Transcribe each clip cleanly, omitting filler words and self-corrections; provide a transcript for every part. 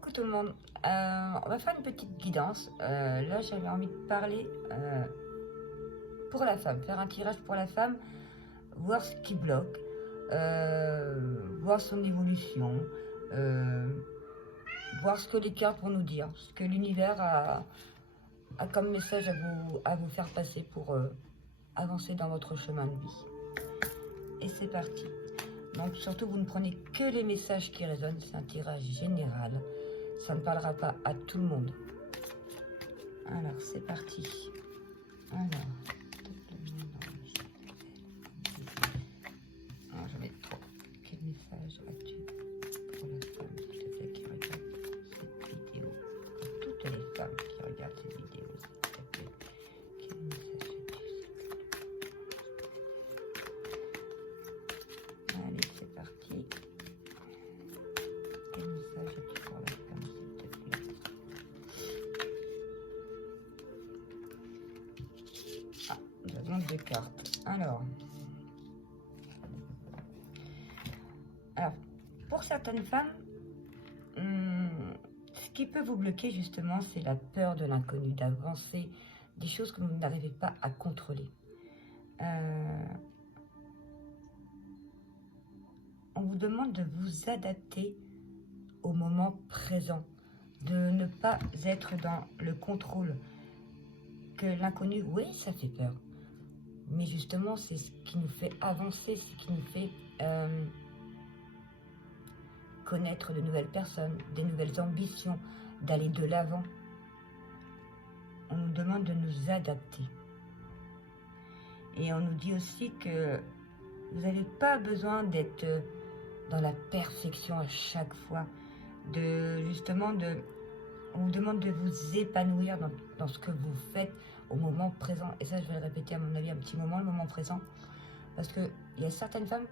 Coucou tout le monde, on va faire une petite guidance. Là j'avais envie de parler pour la femme, faire un tirage pour la femme, voir ce qui bloque, voir son évolution, voir ce que les cartes vont nous dire, ce que l'univers a comme message à vous faire passer pour avancer dans votre chemin de vie. Et c'est parti. Donc surtout, vous ne prenez que les messages qui résonnent, c'est un tirage général. Ça ne parlera pas à tout le monde. Alors, c'est parti. Alors, je vais trop. Quel message as-tu pour la femme, s'il te plaît, qui regarde cette vidéo? Pour toutes les femmes qui regardent cette vidéo, s'il te plaît. Quel message as-tu? Allez, c'est parti. Quel message as-tu pour la femme, s'il te plaît? Ah, nous avons deux cartes. Alors, pour certaines femmes, ce qui peut vous bloquer justement, c'est la peur de l'inconnu, d'avancer, des choses que vous n'arrivez pas à contrôler. On vous demande de vous adapter au moment présent, de ne pas être dans le contrôle. Que l'inconnu, oui, ça fait peur. Mais justement, c'est ce qui nous fait avancer, ce qui nous fait connaître de nouvelles personnes, des nouvelles ambitions, d'aller de l'avant. On nous demande de nous adapter. Et on nous dit aussi que vous n'avez pas besoin d'être dans la perfection à chaque fois. On vous demande de vous épanouir dans ce que vous faites au moment présent. Et ça, je vais le répéter à mon avis un petit moment, le moment présent. Parce qu'il y a certaines femmes,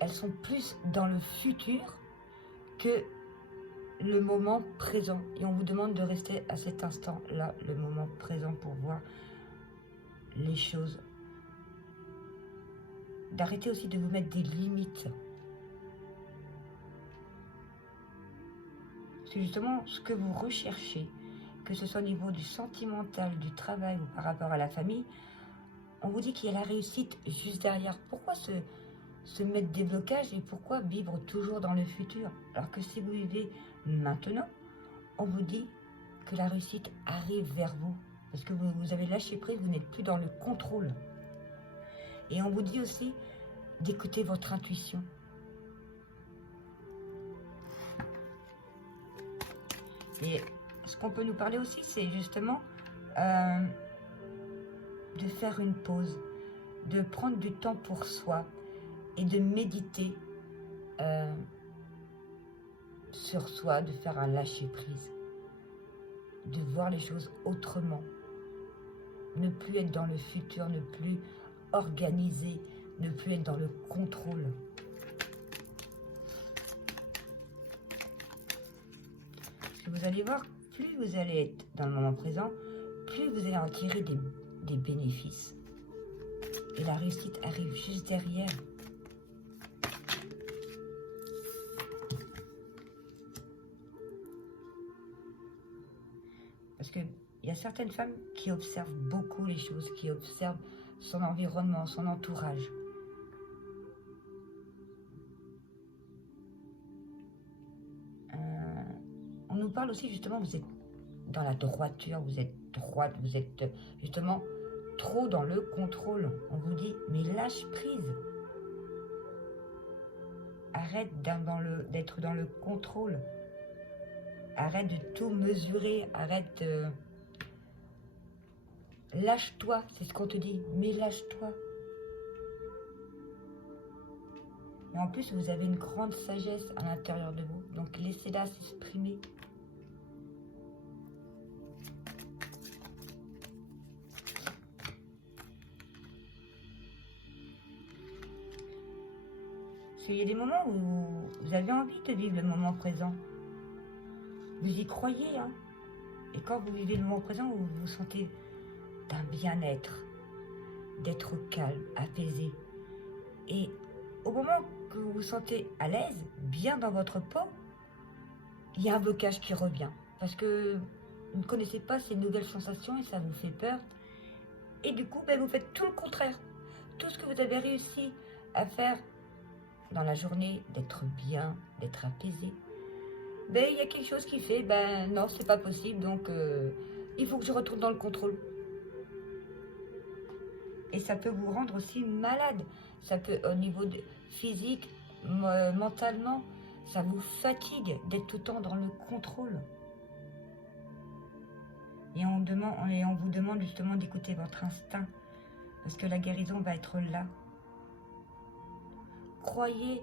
elles sont plus dans le futur que le moment présent. Et on vous demande de rester à cet instant-là, le moment présent, pour voir les choses. D'arrêter aussi de vous mettre des limites. C'est justement ce que vous recherchez, que ce soit au niveau du sentimental, du travail ou par rapport à la famille. On vous dit qu'il y a la réussite juste derrière. Pourquoi se mettre des blocages et pourquoi vivre toujours dans le futur? Alors que si vous vivez maintenant, on vous dit que la réussite arrive vers vous. Parce que vous avez lâché prise, vous n'êtes plus dans le contrôle. Et on vous dit aussi d'écouter votre intuition. Et ce qu'on peut nous parler aussi, c'est justement de faire une pause, de prendre du temps pour soi et de méditer sur soi, de faire un lâcher-prise, de voir les choses autrement, ne plus être dans le futur, ne plus organiser, ne plus être dans le contrôle. Vous allez voir, plus vous allez être dans le moment présent, plus vous allez en tirer des bénéfices. Et la réussite arrive juste derrière. Parce qu'il y a certaines femmes qui observent beaucoup les choses, qui observent son environnement, son entourage. On nous parle aussi justement, vous êtes dans la droiture, vous êtes droite, vous êtes justement trop dans le contrôle. On vous dit, mais lâche prise. Arrête d'être dans le contrôle. Arrête de tout mesurer, arrête de... Lâche-toi, c'est ce qu'on te dit, mais lâche-toi. Et en plus, vous avez une grande sagesse à l'intérieur de vous, donc laissez-la s'exprimer. Parce qu'il y a des moments où vous avez envie de vivre le moment présent. Vous y croyez, hein. Et quand vous vivez le moment présent, vous vous sentez d'un bien-être, d'être calme, apaisé. Et au moment que vous vous sentez à l'aise, bien dans votre peau, il y a un blocage qui revient. Parce que vous ne connaissez pas ces nouvelles sensations et ça vous fait peur. Et du coup, ben, vous faites tout le contraire. Tout ce que vous avez réussi à faire dans la journée, d'être bien, d'être apaisé, ben, il y a quelque chose qui fait, ben non, c'est pas possible, donc il faut que je retourne dans le contrôle. Et ça peut vous rendre aussi malade. Ça peut, au niveau physique, mentalement, ça vous fatigue d'être tout le temps dans le contrôle. Et on vous demande justement d'écouter votre instinct, parce que la guérison va être là. Croyez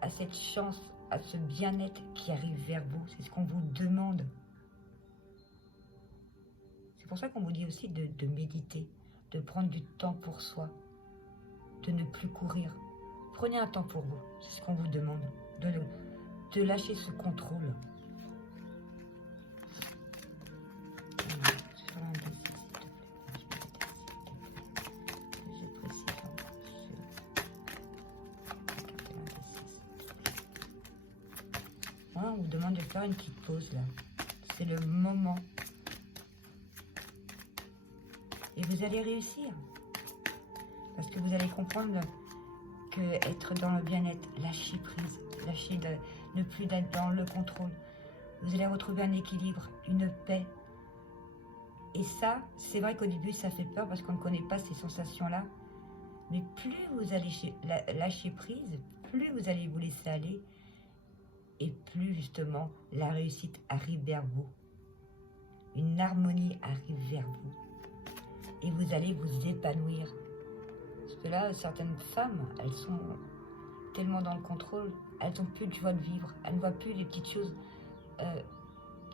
à cette chance, à ce bien-être qui arrive vers vous. C'est ce qu'on vous demande. C'est pour ça qu'on vous dit aussi de méditer, de prendre du temps pour soi, de ne plus courir. Prenez un temps pour vous, c'est ce qu'on vous demande, de lâcher ce contrôle. On vous demande de faire une petite pause là. C'est le moment. Et vous allez réussir. Parce que vous allez comprendre que être dans le bien-être, lâcher prise, lâcher ne plus d'être dans le contrôle. Vous allez retrouver un équilibre, une paix. Et ça, c'est vrai qu'au début, ça fait peur parce qu'on ne connaît pas ces sensations-là. Mais plus vous allez lâcher prise, plus vous allez vous laisser aller, et plus justement la réussite arrive vers vous. Une harmonie arrive vers vous. Et vous allez vous épanouir. Parce que là, certaines femmes, elles sont tellement dans le contrôle, elles n'ont plus de joie de vivre. Elles ne voient plus les petites choses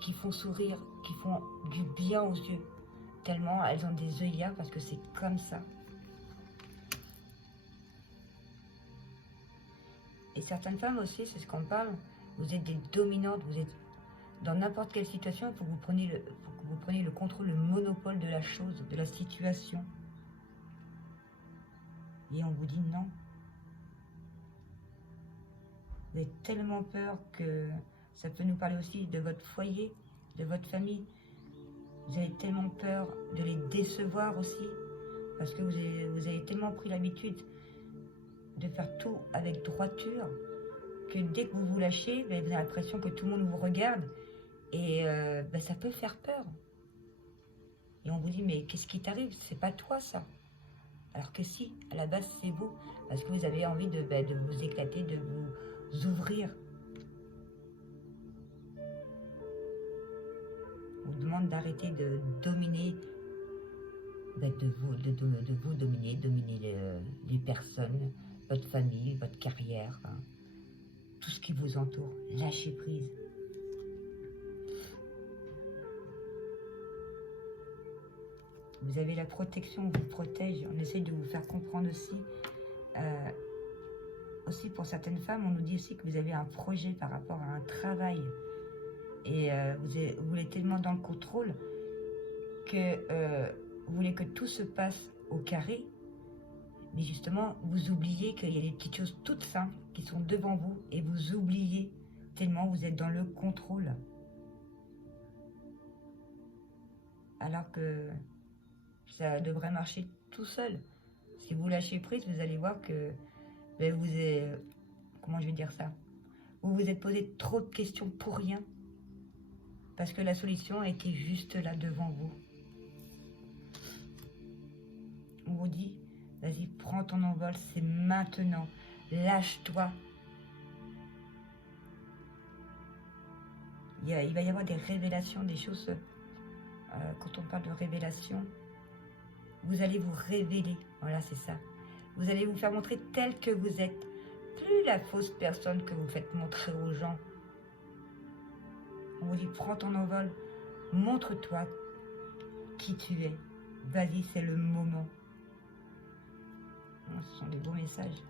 qui font sourire, qui font du bien aux yeux. Tellement elles ont des œillères parce que c'est comme ça. Et certaines femmes aussi, c'est ce qu'on parle, vous êtes des dominantes, vous êtes dans n'importe quelle situation, il faut que vous preniez le contrôle, le monopole de la chose, de la situation. Et on vous dit non. Vous avez tellement peur que ça peut nous parler aussi de votre foyer, de votre famille. Vous avez tellement peur de les décevoir aussi, parce que vous avez tellement pris l'habitude de faire tout avec droiture, que dès que vous vous lâchez, vous avez l'impression que tout le monde vous regarde, et ça peut faire peur. Et on vous dit, mais qu'est-ce qui t'arrive? C'est pas toi ça. Alors que si, à la base c'est vous, parce que vous avez envie de vous éclater, de vous ouvrir. On vous demande d'arrêter de dominer, de vous dominer les personnes, votre famille, votre carrière, hein, tout ce qui vous entoure. Lâchez prise. Vous avez la protection, on vous protège. On essaye de vous faire comprendre aussi. Aussi pour certaines femmes, on nous dit aussi que vous avez un projet par rapport à un travail. Et vous voulez tellement dans le contrôle que vous voulez que tout se passe au carré. Mais justement, vous oubliez qu'il y a des petites choses toutes simples qui sont devant vous. Et vous oubliez tellement vous êtes dans le contrôle. Alors que ça devrait marcher tout seul. Si vous lâchez prise, vous allez voir que vous êtes, comment je vais dire ça, vous vous êtes posé trop de questions pour rien, parce que la solution était juste là devant vous. On vous dit, vas-y, prends ton envol, c'est maintenant, lâche-toi. Il va y avoir des révélations, des choses, quand on parle de révélation, vous allez vous révéler, voilà c'est ça. Vous allez vous faire montrer tel que vous êtes, plus la fausse personne que vous faites montrer aux gens. On vous dit, prends ton envol, montre-toi qui tu es. Vas-y, c'est le moment. Ce sont des beaux messages.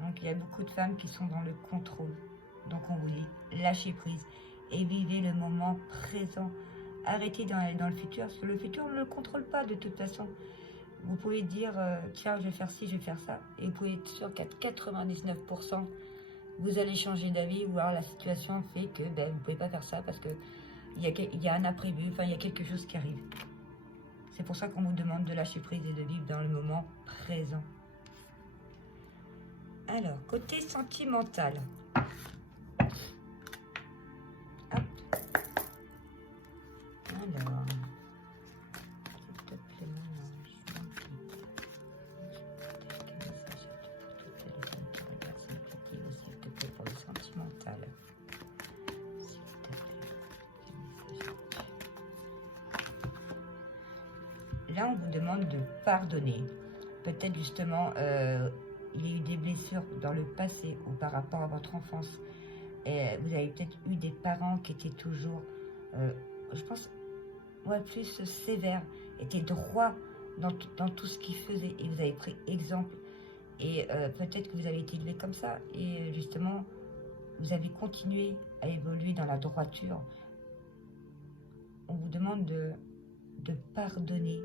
Donc il y a beaucoup de femmes qui sont dans le contrôle. Donc on vous dit, lâchez prise et vivez le moment présent. Arrêtez dans le futur, parce que le futur, on ne le contrôle pas de toute façon. Vous pouvez dire, tiens, je vais faire ci, je vais faire ça. Et vous pouvez être sûr qu'à 99%, vous allez changer d'avis, ou alors la situation fait que ben, vous ne pouvez pas faire ça parce que il y a un imprévu, enfin il y a quelque chose qui arrive. C'est pour ça qu'on vous demande de lâcher prise et de vivre dans le moment présent. Alors, côté sentimental. Hop. Alors, s'il te plaît, mon ange, quel message as-tu pour toutes les personnes qui regardent cette vidéo, s'il te plaît, pour le sentimental. S'il te plaît, quel message as-tu? Là, on vous demande de pardonner. Peut-être justement, il y a eu des blessures dans le passé ou par rapport à votre enfance. Et vous avez peut-être eu des parents qui étaient toujours, je pense, ouais, plus sévères, étaient droits dans tout ce qu'ils faisaient. Et vous avez pris exemple. Et peut-être que vous avez été élevé comme ça. Et justement, vous avez continué à évoluer dans la droiture. On vous demande de pardonner.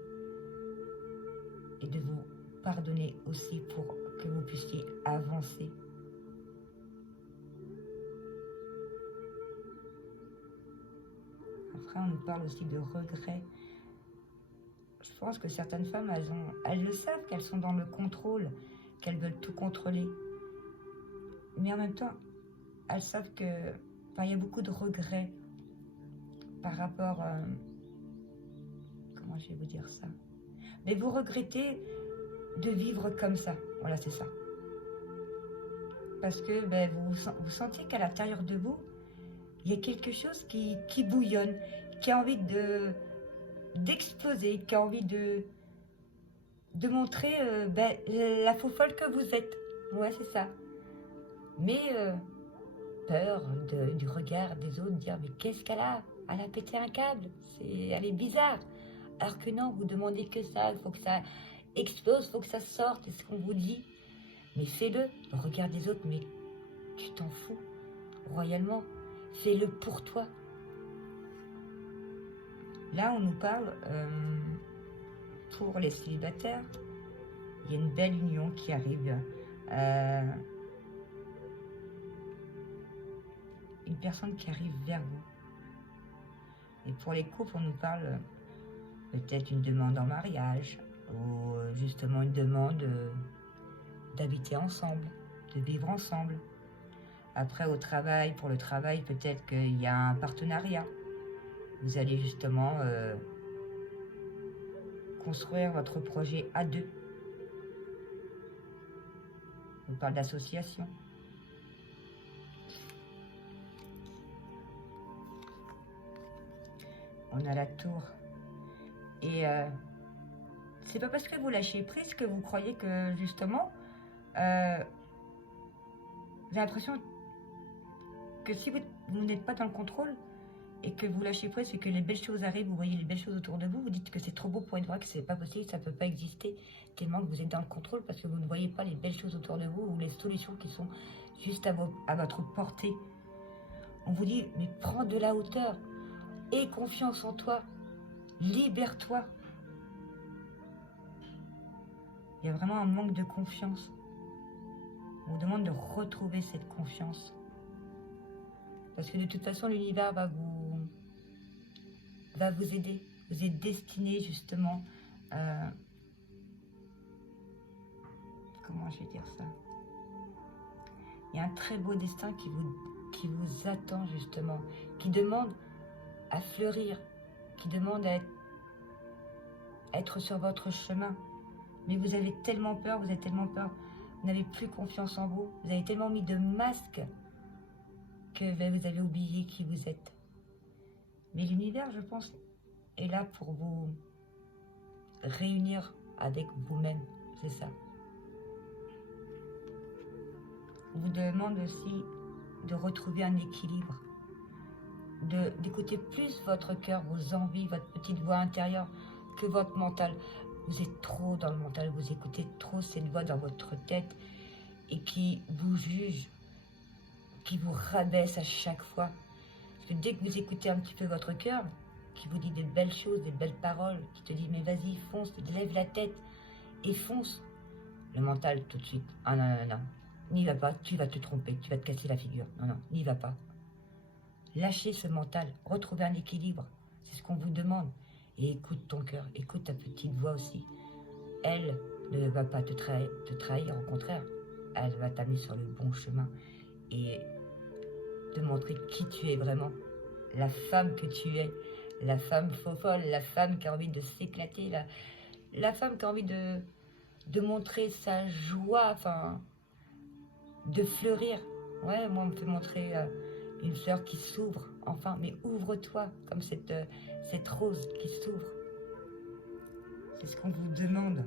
Et de vous pardonner aussi pour que vous puissiez avancer. Après, on nous parle aussi de regrets. Je pense que certaines femmes, elles le savent, qu'elles sont dans le contrôle, qu'elles veulent tout contrôler. Mais en même temps, elles savent que, enfin, il y a beaucoup de regrets par rapport, comment je vais vous dire ça? Mais vous regrettez de vivre comme ça. Voilà, c'est ça. Parce que ben, vous sentez qu'à l'intérieur de vous, il y a quelque chose qui bouillonne, qui a envie d'exploser, qui a envie de montrer ben, la faux folle que vous êtes. Ouais, c'est ça. Mais peur du regard des autres, dire mais qu'est-ce qu'elle a? Elle a pété un câble, elle est bizarre. Alors que non, vous demandez que ça, il faut que ça explose, il faut que ça sorte, c'est ce qu'on vous dit. Mais fais-le, le regard des autres, mais tu t'en fous, royalement. Fais-le pour toi. Là, on nous parle, pour les célibataires, il y a une belle union qui arrive. Une personne qui arrive vers vous. Et pour les couples, on nous parle peut-être une demande en mariage, ou justement une demande d'habiter ensemble, de vivre ensemble. Après, pour le travail, peut-être qu'il y a un partenariat. Vous allez justement construire votre projet à deux. On parle d'association. On a la tour. Et c'est pas parce que vous lâchez prise que vous croyez que justement, j'ai l'impression que si vous n'êtes pas dans le contrôle et que vous lâchez prise et que les belles choses arrivent, vous voyez les belles choses autour de vous, vous dites que c'est trop beau pour être vrai, que c'est pas possible, ça peut pas exister, tellement que vous êtes dans le contrôle parce que vous ne voyez pas les belles choses autour de vous ou les solutions qui sont juste à votre portée. On vous dit, mais prends de la hauteur, aie confiance en toi, libère-toi. Il y a vraiment un manque de confiance. On vous demande de retrouver cette confiance. Parce que de toute façon, l'univers va vous aider. Vous êtes destiné justement, comment je vais dire ça? Il y a un très beau destin qui vous attend justement, qui demande à fleurir, qui demande à être sur votre chemin. Mais vous avez tellement peur, vous n'avez plus confiance en vous, vous avez tellement mis de masques que vous avez oublié qui vous êtes. Mais l'univers, je pense, est là pour vous réunir avec vous-même, c'est ça. On vous demande aussi de retrouver un équilibre, d'écouter plus votre cœur, vos envies, votre petite voix intérieure que votre mental. Vous êtes trop dans le mental, vous écoutez trop cette voix dans votre tête et qui vous juge, qui vous rabaisse à chaque fois. Parce que dès que vous écoutez un petit peu votre cœur, qui vous dit des belles choses, des belles paroles, qui te dit mais vas-y, fonce, lève la tête et fonce. Le mental tout de suite, ah non, non, non, N'y va pas, tu vas te tromper, tu vas te casser la figure. Non, non, n'y va pas. Lâchez ce mental, retrouvez un équilibre. C'est ce qu'on vous demande. Et écoute ton cœur, écoute ta petite voix aussi. Elle ne va pas te trahir, au contraire. Elle va t'amener sur le bon chemin et te montrer qui tu es vraiment. La femme que tu es, la femme folle, la femme qui a envie de s'éclater, la femme qui a envie de montrer sa joie, enfin, de fleurir. Ouais, moi, on me fait montrer une fleur qui s'ouvre, enfin, mais ouvre-toi, comme cette rose qui s'ouvre. C'est ce qu'on vous demande.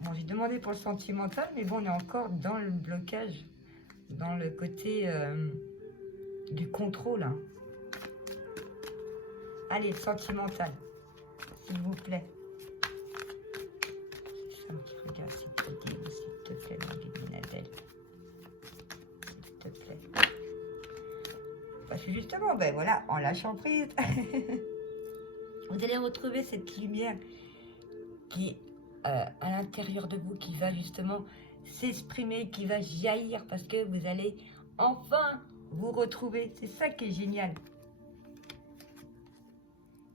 Bon, j'ai demandé pour le sentimental, mais bon, on est encore dans le blocage, dans le côté du contrôle. Hein. Allez, sentimental, s'il vous plaît. C'est ça qui regarde, s'il te plaît, mon guide Nadèle. S'il te plaît. Parce que justement, ben voilà, en lâchant prise, vous allez retrouver cette lumière qui est à l'intérieur de vous, qui va justement s'exprimer, qui va jaillir, parce que vous allez enfin vous retrouver. C'est ça qui est génial.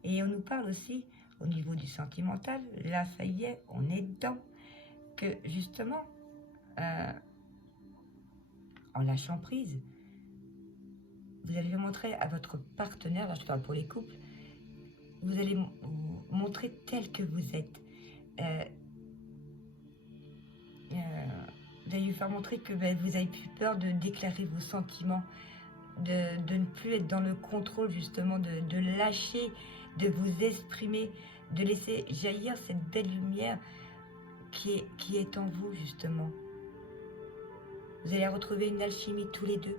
Et on nous parle aussi, au niveau du sentimental, là, ça y est, on est dedans, que justement, en lâchant prise, vous allez montrer à votre partenaire, là je parle pour les couples, vous allez vous montrer tel que vous êtes. Vous allez lui faire montrer que vous n'avez plus peur de déclarer vos sentiments, de ne plus être dans le contrôle justement, de lâcher, de vous exprimer, de laisser jaillir cette belle lumière qui est en vous justement. Vous allez retrouver une alchimie tous les deux.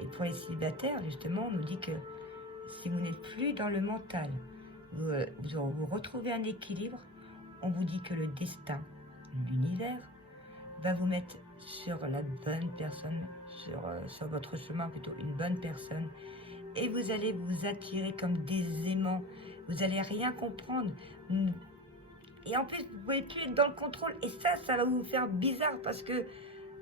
Et pour les célibataires, justement, on nous dit que si vous n'êtes plus dans le mental, vous retrouvez un équilibre, on vous dit que le destin, l'univers, va vous mettre sur la bonne personne, sur votre chemin plutôt, une bonne personne, et vous allez vous attirer comme des aimants, vous n'allez rien comprendre, et en plus, vous ne pouvez plus être dans le contrôle, et ça va vous faire bizarre, parce que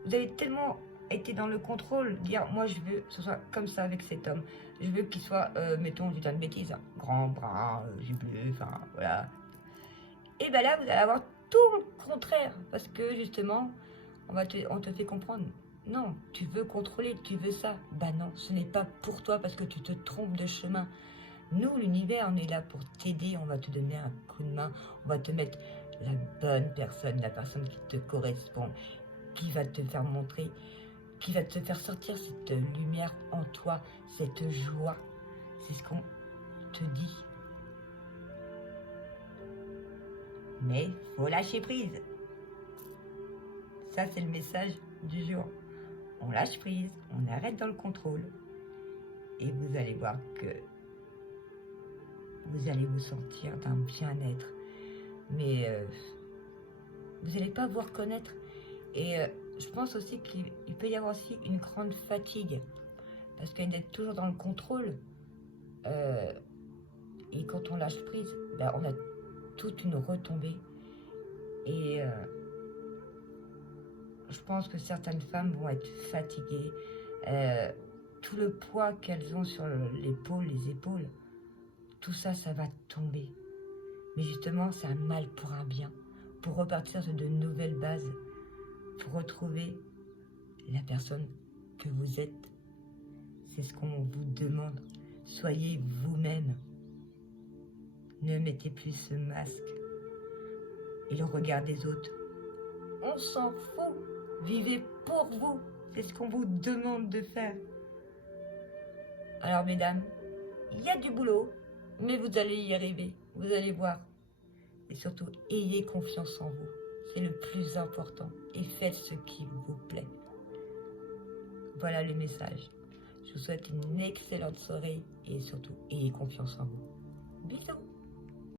vous avez tellement été dans le contrôle, dire, moi je veux que ce soit comme ça avec cet homme, je veux qu'il soit, mettons, je dis une bêtise, hein, grand, brun, yeux bleus, enfin, voilà. Et bien là, vous allez avoir tout le contraire, parce que justement, on te fait comprendre, non, tu veux contrôler, tu veux ça. Bah non, ce n'est pas pour toi, parce que tu te trompes de chemin. Nous, l'univers, on est là pour t'aider, on va te donner un coup de main, on va te mettre la bonne personne, la personne qui te correspond, qui va te faire montrer, qui va te faire sortir cette lumière en toi, cette joie. C'est ce qu'on te dit. Mais faut lâcher prise. Ça, c'est le message du jour. On lâche prise, on arrête dans le contrôle. Et vous allez voir que vous allez vous sentir d'un bien-être. Mais vous n'allez pas vous reconnaître. Et je pense aussi qu'il peut y avoir aussi une grande fatigue. Parce que d'être toujours dans le contrôle, et quand on lâche prise, ben, on a toute une retombée. Et je pense que certaines femmes vont être fatiguées. Tout le poids qu'elles ont sur l'épaule, les épaules, tout ça, ça va tomber. Mais justement, c'est un mal pour un bien. Pour repartir sur de nouvelles bases. Pour retrouver la personne que vous êtes. C'est ce qu'on vous demande. Soyez vous-même. Ne mettez plus ce masque et le regard des autres. On s'en fout. Vivez pour vous. C'est ce qu'on vous demande de faire. Alors, mesdames, il y a du boulot, mais vous allez y arriver. Vous allez voir. Et surtout, ayez confiance en vous. C'est le plus important. Et faites ce qui vous plaît. Voilà le message. Je vous souhaite une excellente soirée et surtout, ayez confiance en vous. Bisous.